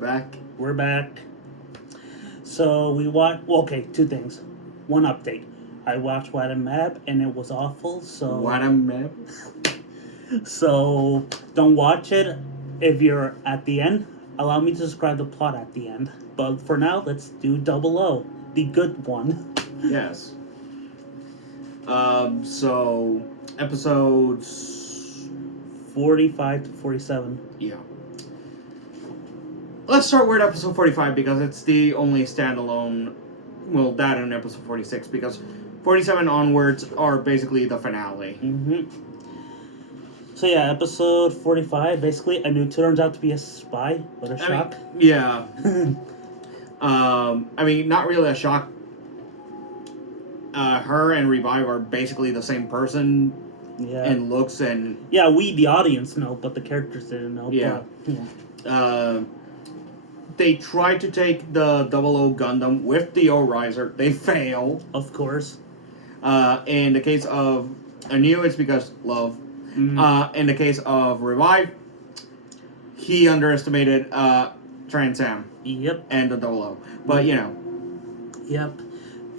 back. We're back. So we watched. Well, okay, two things. One update. I watched Madame Webb and it was awful. So Madame Webb. So don't watch it if you're at the end. Allow me to describe the plot at the end. But for now, let's do Double O, the good one. Yes. So episodes 45 to 47. Yeah. Let's start with episode 45 because it's the only standalone. Well, that and episode 46 because 47 onwards are basically the finale. Mm-hmm. So yeah, episode 45. Basically, Anu turns out to be a spy. What a shock! Yeah. I mean, not really a shock. Her and Revive are basically the same person. Yeah. In looks and we the audience know, but the characters didn't know. Yeah. But, they tried to take the Double O Gundam with the O-Riser. They fail. Of course. In the case of Anu, it's because love. Mm. In the case of Revive, he underestimated Trans Am. Yep. And the Double O. But, you know. Yep.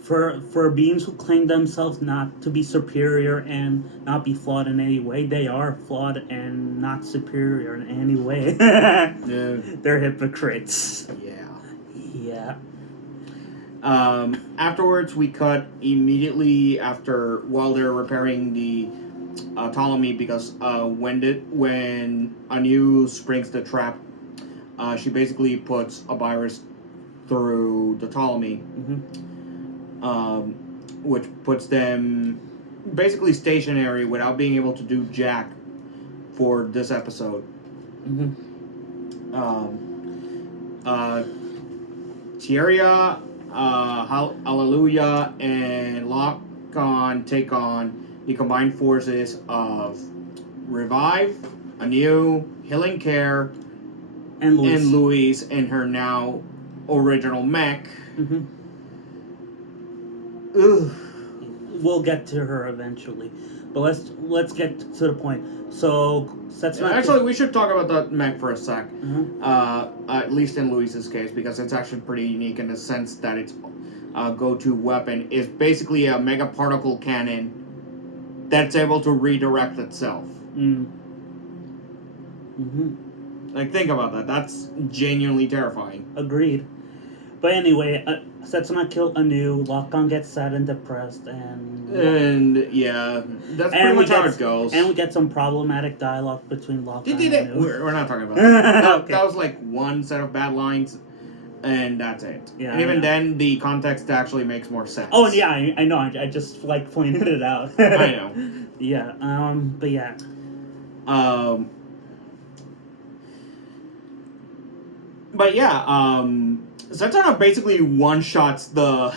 For beings who claim themselves not to be superior and not be flawed in any way, they are flawed and not superior in any way. Yeah. They're hypocrites. Yeah. Yeah. Afterwards, we cut immediately while they're repairing the Ptolemy because when Anu springs the trap, she basically puts a virus through the Ptolemy. Mm-hmm. Which puts them basically stationary without being able to do jack for this episode. Mm-hmm. Tieria, Hallelujah, and Lock-On take on the combined forces of Revive, Anu, Healing Care, And Louise in her now original mech. Mm-hmm. Ugh. We'll get to her eventually, but let's get to the point. So Actually, we should talk about the mech for a sec. Mm-hmm. At least in Louise's case, because it's actually pretty unique in the sense that its go-to weapon is basically a mega particle cannon that's able to redirect itself. Mm. Mm-hmm. Like, think about that. That's genuinely terrifying. Agreed. But anyway, Setsuna killed Anu, Lock-On gets sad and depressed, and yeah, that's pretty much how it goes. And we get some problematic dialogue between Lock-On and Anu. We're not talking about that. Okay. That was like one set of bad lines, and that's it. Yeah, and even then, the context actually makes more sense. Oh, and yeah, I know. I just, like, pointed it out. I know. Yeah, but yeah. But yeah, Setsuna basically one-shots the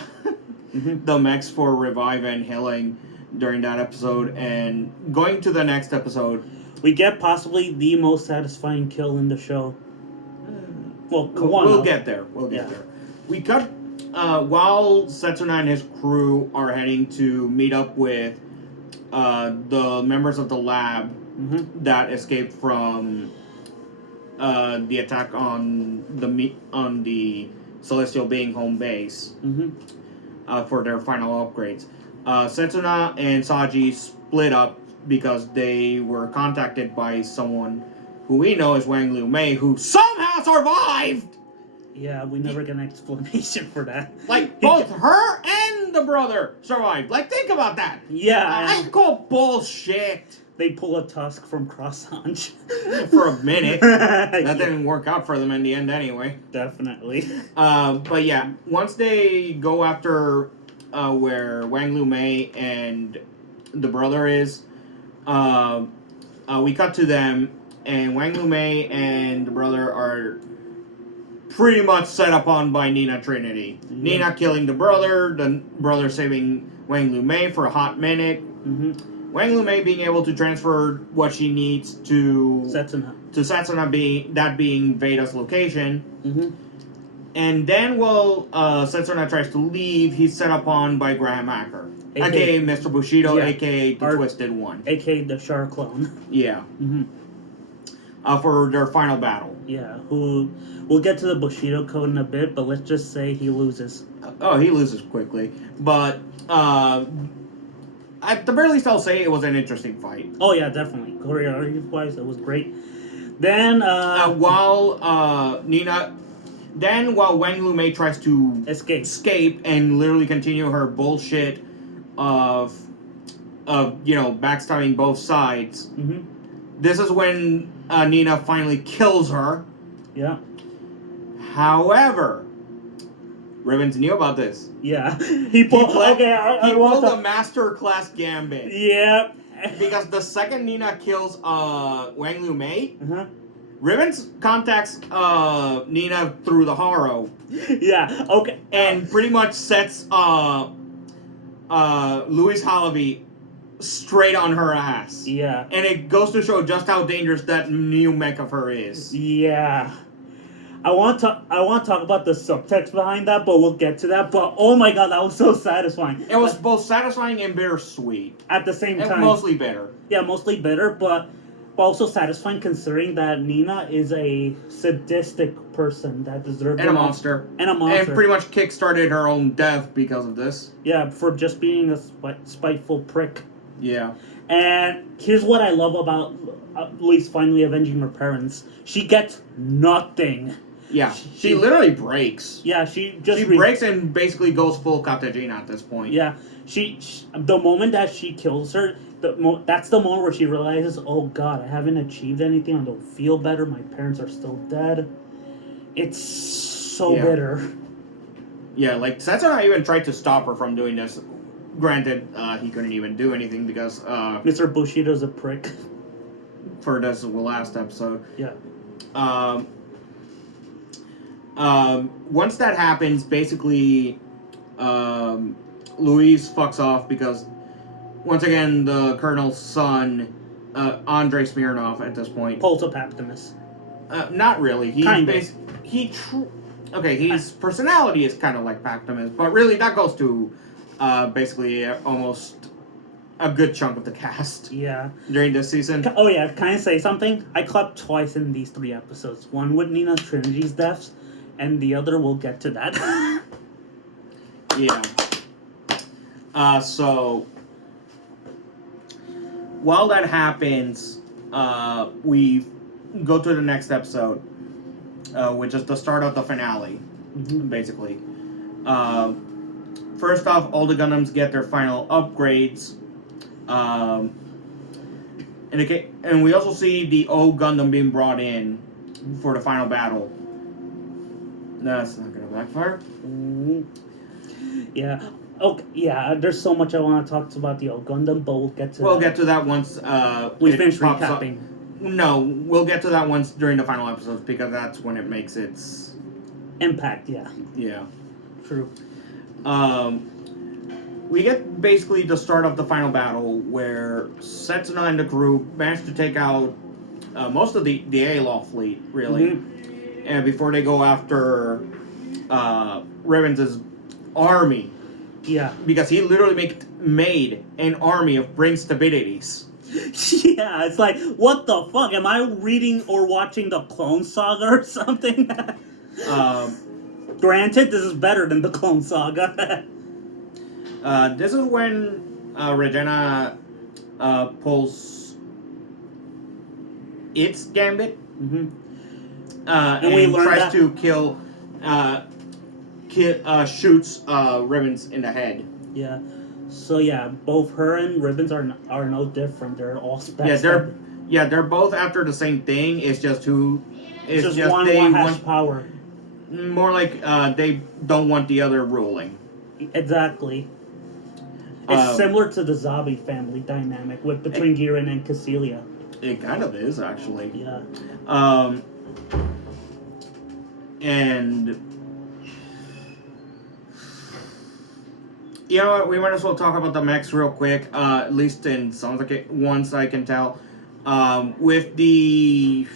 the mechs for Revive and Healing during that episode, and going to the next episode, we get possibly the most satisfying kill in the show. Well, we'll get there. We'll get there. We cut while Setsuna and his crew are heading to meet up with the members of the lab that escaped from the attack on the Celestial Being home base for their final upgrades. Setsuna and Saji split up because they were contacted by someone who we know is Wang Liu Mei, who somehow survived! Yeah, we never get an explanation for that. Like, both her and the brother survived. Like, think about that. Yeah. I call bullshit. They pull a tusk from Cross-Hunch. For a minute. That didn't work out for them in the end anyway. Definitely. But yeah, once they go after where Wang Liu Mei and the brother is, we cut to them, and Wang Liu Mei and the brother are pretty much set upon by Nina Trinity. Yeah. Nina killing the brother saving Wang Liu Mei for a hot minute. Wang Liu Mei being able to transfer what she needs to Setsuna being Veda's location. And then while Setsuna tries to leave, he's set upon by Graham Acker. A.K.A. Mr. Bushido, a.k.a. the Twisted One. A.k.a. the Char clone. Yeah. for their final battle. Yeah, who we'll get to the Bushido code in a bit, but let's just say he loses. Oh, he loses quickly, but at the very least, I'll say it was an interesting fight. Oh yeah, definitely. Choreography-wise, it was great. Then while Wang Lu Mei tries to escape and literally continue her bullshit of backstabbing both sides. Mm-hmm. This is when Nina finally kills her. Yeah. However, Ribbons knew about this. Yeah. He pulled the master class gambit. Yeah. Because the second Nina kills Wang Lu Mei, Ribbons contacts Nina through the Haro. Yeah. Okay. And pretty much sets Louis Halaby straight on her ass. Yeah. And it goes to show just how dangerous that new mech of her is. Yeah. I want to talk about the subtext behind that, but we'll get to that. But oh my god, that was so satisfying. It was both satisfying and bittersweet. At the same time. Mostly bitter. Yeah, mostly bitter, but also satisfying considering that Nina is a sadistic person that deserves a monster. And pretty much kickstarted her own death because of this. Yeah, for just being a spiteful prick. Yeah. And here's what I love about at least finally avenging her parents. She gets nothing. Yeah, she literally breaks. Yeah, she breaks and basically goes full Cartagena at this point. Yeah, she the moment that she kills her, that's the moment where she realizes, oh god, I haven't achieved anything. I don't feel better. My parents are still dead. It's so bitter. Yeah, like Setsuna even tried to stop her from doing this. Granted, he couldn't even do anything because Mr. Bushido's a prick. For this last episode. Yeah. Once that happens, basically, Louise fucks off because, once again, the Colonel's son, Andrei Smirnov, at this point. Pulls up Optimus. Not really. His personality is kind of like Optimus, but really that goes to, basically, almost a good chunk of the cast. Yeah. During this season. Oh yeah, can I say something? I clapped twice in these 3 episodes. One with Nina Trinity's deaths, and the other we'll get to that. Yeah. So while that happens, we go to the next episode, which is the start of the finale, basically. First off, all the Gundams get their final upgrades. And we also see the O Gundam being brought in for the final battle. That's not gonna backfire. Yeah. Okay. Yeah. There's so much I want to talk about the O Gundam, but we'll get to. We'll get to that once we finish recapping. No, we'll get to that once during the final episodes because that's when it makes its impact. Yeah. Yeah. True. We get basically the start of the final battle where Setsuna and the crew manage to take out most of the A-Law fleet, really. And before they go after Ribbons' army. Yeah. Because he literally made an army of brain stupidities. Yeah, it's like, what the fuck? Am I reading or watching the Clone Saga or something? Granted, this is better than the Clone Saga. This is when Regina pulls its gambit. And tries to kill, shoots Ribbons in the head. Yeah. So yeah, both her and Ribbons are no different. They're all specs. They're both after the same thing. It's just who. It's just one they has power. More like they don't want the other ruling. Exactly. It's similar to the Zabi family dynamic between Giran and Cassilia. It kind of is, actually. Yeah. And you know what? We might as well talk about the mechs real quick. At least in some of the ones I can tell. With the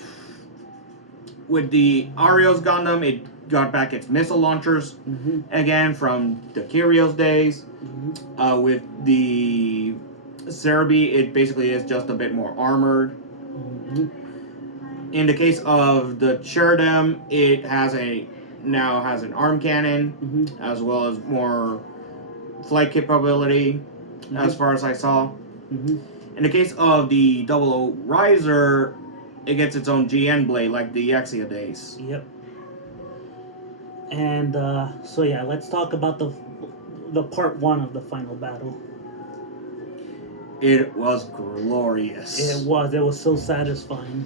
Arios Gundam, it got back its missile launchers again from the Kyrios days. With the Cerebi, it basically is just a bit more armored. In the case of the Cherudem, it now has an arm cannon, as well as more flight capability, as far as I saw. In the case of the 00 Riser, it gets its own GN blade, like the Exia days. Yep. And so yeah, let's talk about the part 1 of the final battle. It was glorious. It was so satisfying.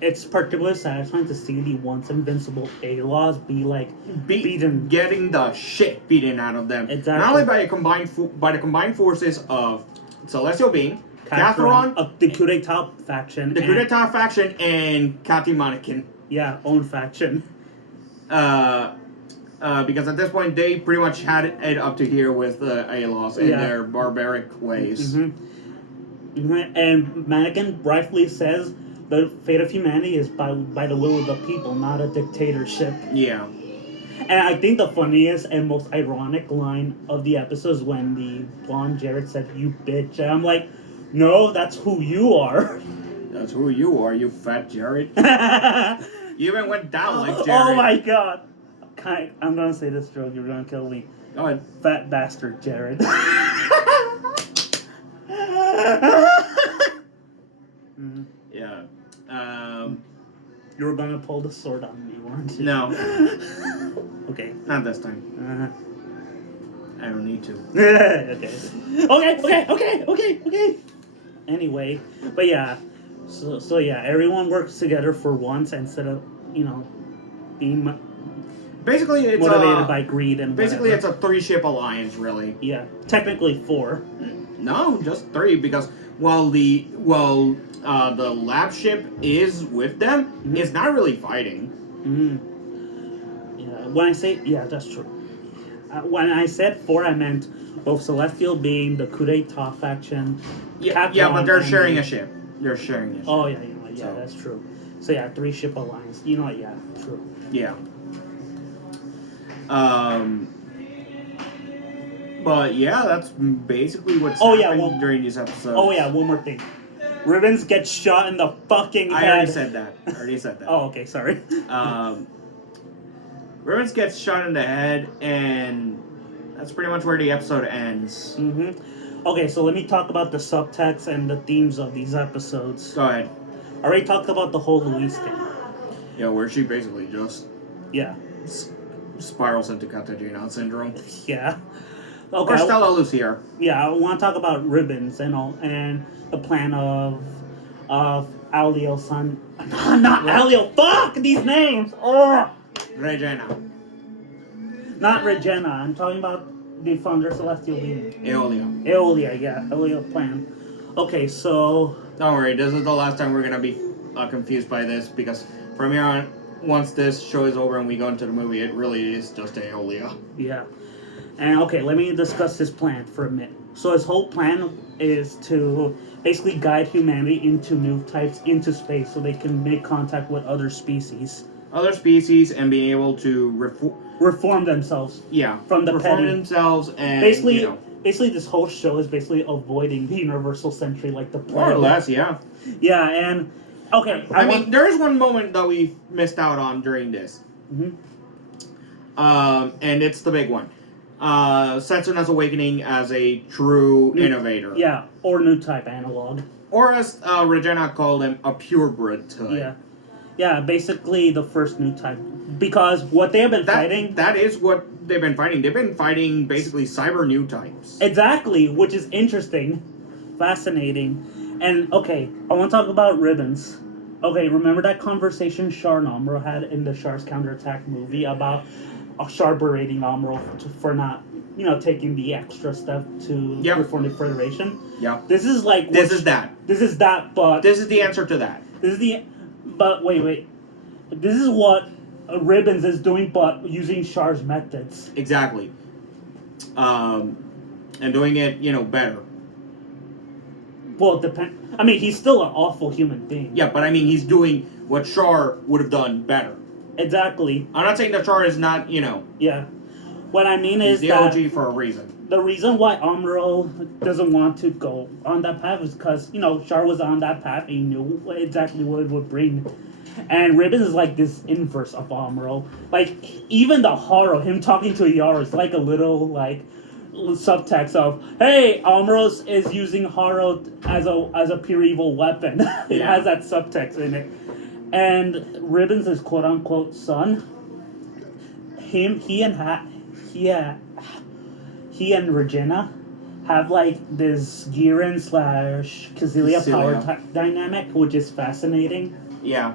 It's particularly satisfying to see the once invincible A-Laws be like beaten, getting the shit beaten out of them. Exactly. Not only by the combined forces of Celestial Being, Catherine, of the Coup d'etat faction, and Kati Mannequin. Yeah, own faction. Because at this point they pretty much had it up to here with A-Laws and their barbaric ways. And Mannequin rightfully says the fate of humanity is by the will of the people, not a dictatorship. Yeah. And I think the funniest and most ironic line of the episode is when the blonde Jared said, "You bitch." And I'm like, no, that's who you are. That's who you are, you fat Jared. You even went down like Jared. Oh my god. I'm gonna say this joke, you're gonna kill me. Go ahead. Fat bastard Jared. Yeah. You were gonna pull the sword on me, weren't you? No. Okay. Not this time. I don't need to. Okay. Anyway, but yeah. So yeah, everyone works together for once instead of, being basically it's motivated by greed and basically whatever. It's a 3-ship alliance, really. Yeah, technically 4. No, just 3, because while the lab ship is with them, it's not really fighting. Yeah, when I say that's true. When I said 4, I meant both Celestial Being, the Coup d'etat faction. Yeah, but they're sharing a ship. They're sharing a ship. Oh yeah, so. That's true. So yeah, 3-ship alliance. Yeah, true. Yeah. But yeah, that's basically what's happening during these episodes. Oh yeah, one more thing. Ribbons gets shot in the fucking head. I already said that. Oh, okay, sorry. Ribbons gets shot in the head, and that's pretty much where the episode ends. Okay, so let me talk about the subtext and the themes of these episodes. Go ahead. I already talked about the whole Louise thing. Yeah, where she basically just spirals into Cartagena syndrome. Yeah. Okay. Or Stella Lucia. Yeah, I want to talk about Ribbons and the plan of Alio Sun. Not Alio. Fuck these names. Oh. Regina. Not Regina. I'm talking about the founder Celestial Being. Eolia, yeah. Alio plan. Okay, so. Don't worry. This is the last time we're gonna be confused by this, because from here on, once this show is over and we go into the movie, it really is just Eolia. Yeah. And okay, let me discuss his plan for a minute. So his whole plan is to basically guide humanity into new types into space so they can make contact with other species. And being able to reform themselves. Yeah. From the reform petty. themselves and basically this whole show is basically avoiding the universal sentry like the plague. More or less, yeah. Yeah, and okay. I mean, there is one moment that we missed out on during this. And it's the big one. Setsuna's awakening as a true innovator. Yeah, or new type analog. Or as Regina called him, a purebred type. Yeah. Yeah, basically the first new type. Because what they have been fighting... That is what they've been fighting. They've been fighting basically cyber new types. Exactly, which is interesting. Fascinating. And, okay, I want to talk about Ribbons. Okay, remember that conversation Char and Amuro had in the Char's Counterattack movie about Char berating Amuro for not, taking the extra step to reform the Federation? Yeah. This is like... This is that, but... This is the answer to that. But wait. This is what Ribbons is doing, but using Char's methods. Exactly. And doing it, better. Well, I mean, he's still an awful human being. Yeah, but I mean, he's doing what Char would have done better. Exactly. I'm not saying that Char is not, Yeah. What I mean He's is the that OG for a reason. the reason why Amuro doesn't want to go on that path is because, Char was on that path and he knew exactly what it would bring. And Ribbons is like this inverse of Amuro. Like, even the horror, him talking to Yara is like a little, like, subtext of, hey, Amuro is using horror as a pure evil weapon. It has that subtext in it. And Ribbons is quote-unquote son. He and Regina have like this Giran / Kazilia power dynamic, which is fascinating. Yeah.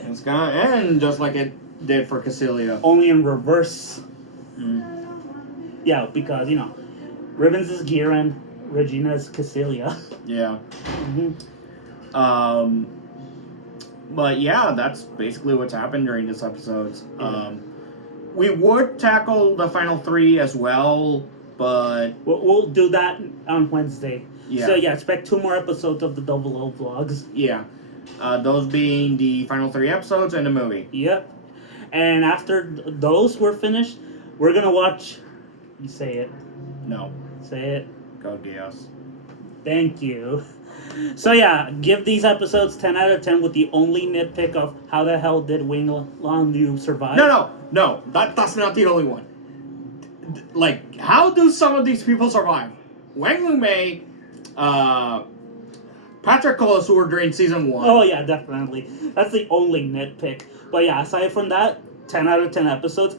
And it's gonna end just like it did for Cassilia. Only in reverse. Yeah, because, Ribbons is Giran, Regina is Cassilia. Yeah. But yeah, that's basically what's happened during this episode. We would tackle the final 3 as well, but we'll do that on Wednesday. Yeah. So expect 2 more episodes of the Double O vlogs. Yeah. Those being the final 3 episodes and the movie. Yep. And after those were finished, we're gonna watch. You say it. No. Say it. Go Diaz. Thank you. So give these episodes 10 out of 10 with the only nitpick of how the hell did Wing Long Liu survive? No. That's not the only one. Like, how do some of these people survive? Wang Lu Mei, Patrick Colesur during season 1. Oh yeah, definitely. That's the only nitpick. But aside from that, 10 out of 10 episodes.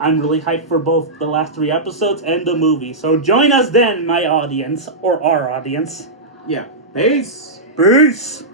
I'm really hyped for both the last 3 episodes and the movie. So join us then, my audience, or our audience. Yeah. Peace. Peace.